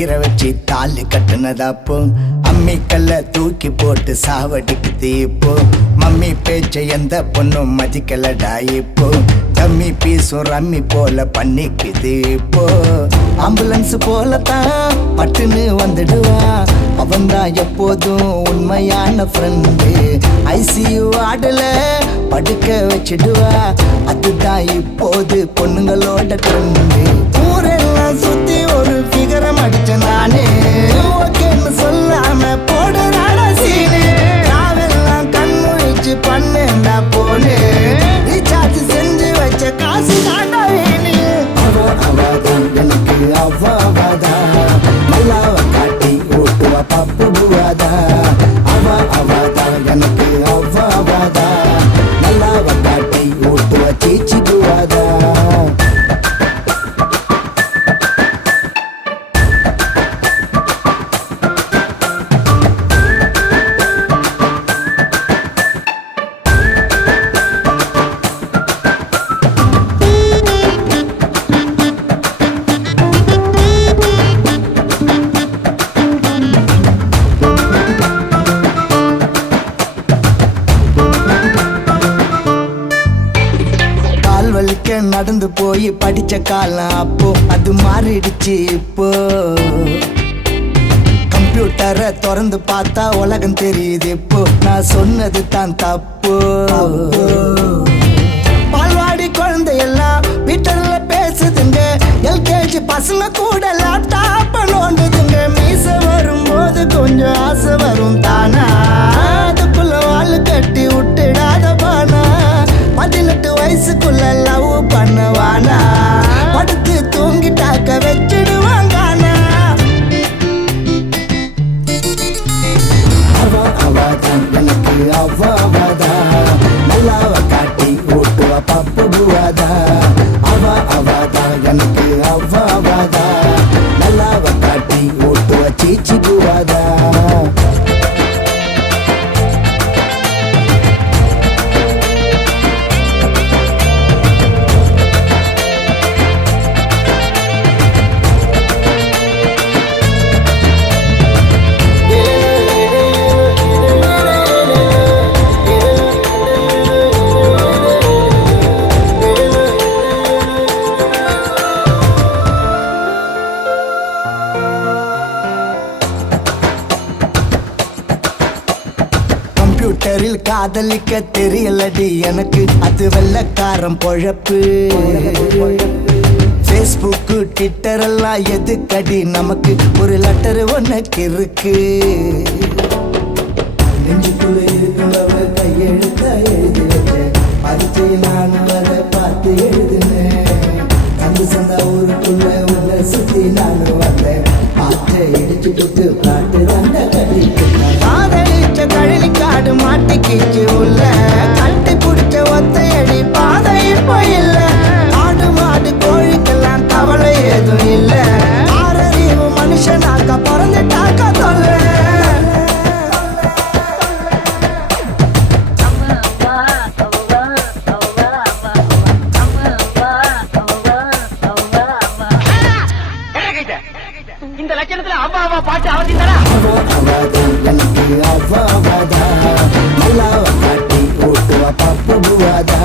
உயிரை வச்சு தாலி கட்டுனதாப்போ அம்மிக்கல்ல தூக்கி போட்டு சாவடிக்குது இப்போ மம்மி பேச்ச எந்த பொண்ணும் மதிக்கலடா இப்போ தம்மி பீசும் ரம்மி போல பண்ணிக்குது இப்போ ஆம்புலன்ஸ் போலத்தான் பட்டுன்னு வந்துடுவா அவன்தான் எப்போதும் உண்மையான ஃப்ரெண்டு ஐசியூ ஆடல படுக்க வச்சிடுவா அதுதான் இப்போது பொண்ணுங்களோட ட்ரெண்டு ஊரெல்லாம் சுத்தி ஒரு ஃபிகரம் அடிச்ச நானே ஓகேன்னு சொல்லாம போடுறாடா சீனு நாவெல்லாம் கண்முழிச்சு பண்ணேன்டா போனே ரீசார்ஜ் செஞ்சு வச்ச காசு தாண்டா வேணு அவதான் எனக்கு அவ்வாவாதா நல்லாவ காட்டி ஓட்டுவா பப்பு புவாதா அவதான் எனக்கு அவ்வாவாதா நல்லாவ காட்டி ஓட்டுவா சீச்சி புவாதா நடந்து போய் படிச்ச காலம் அப்போ அது மாறிடுச்சு இப்போ கம்ப்யூட்டரை திறந்து பார்த்தா உலகம் தெரியுது இப்போ நான் சொன்னது தான் தப்பு பால்வாடி குழந்தை எல்லாம் வீட்டர்ல பேசுதுங்க எல்கேஜி பசங்க கூட லேப்டாப் நோண்டுதுங்க மீச வரும்போது கொஞ்சம் ஆசை வரும் தானா அதுக்குள்ள வாழு கட்டி விட்டுடாத பானா 18 வயசுக்குள்ள லவ் பண்ணுவானா படுத்து தூங்கிட்டாக்க வச்சிடுவாங்கானா அவதான் எனக்கு அவ்வாவாதா நல்லாவ காட்டி ஓட்டுவா பப்பு புவாதா அவதான் எனக்கு அவ்வாவாதா நல்லாவ காட்டி ஓட்டுவா சீச்சி புவாதா கம்ப்யூட்டரில் காதலிக்க தெரியலடி எனக்கு அது வெள்ளக்காரன் பொழப்பு ஃபேஸ்புக்கு ட்விட்டர் எல்லாம் எதுக்கடி நமக்கு ஒரு லெட்டர் ஒன்னுக்கு இருக்கு நெஞ்சுக்குள்ள இருக்கிறவ கையெழுத்த எழுதி வச்சேன் பரிச்சை நானும் அதை பார்த்து எழுதினேன் கந்து சந்தா ஊருக்குள்ள உள்ள சுத்தி நானும் வந்தேன் ஆற்றை இடிச்சு போட்டு காட்டு வந்த கட்டிட்டு காதலிச்ச கழனி காடு மாட்டிக்கிச்சு உள்ள கட்டி பிடிச்ச ஒத்தையடி பாதை இப்போ இல்ல ஆடு மாடு கோழிக்கெல்லாம் கவலை ஏதும் இல்ல ஆறறிவு மனுஷனாக்க பிறந்துட்டாக்க தொல்ல இந்த லட்சணத்துல அவ்வா அவ்வா பாட்டு அவசியம் எனக்கு அவ்வாவாதா நல்லாவ காட்டி ஓட்டுவா பப்பு புவாதா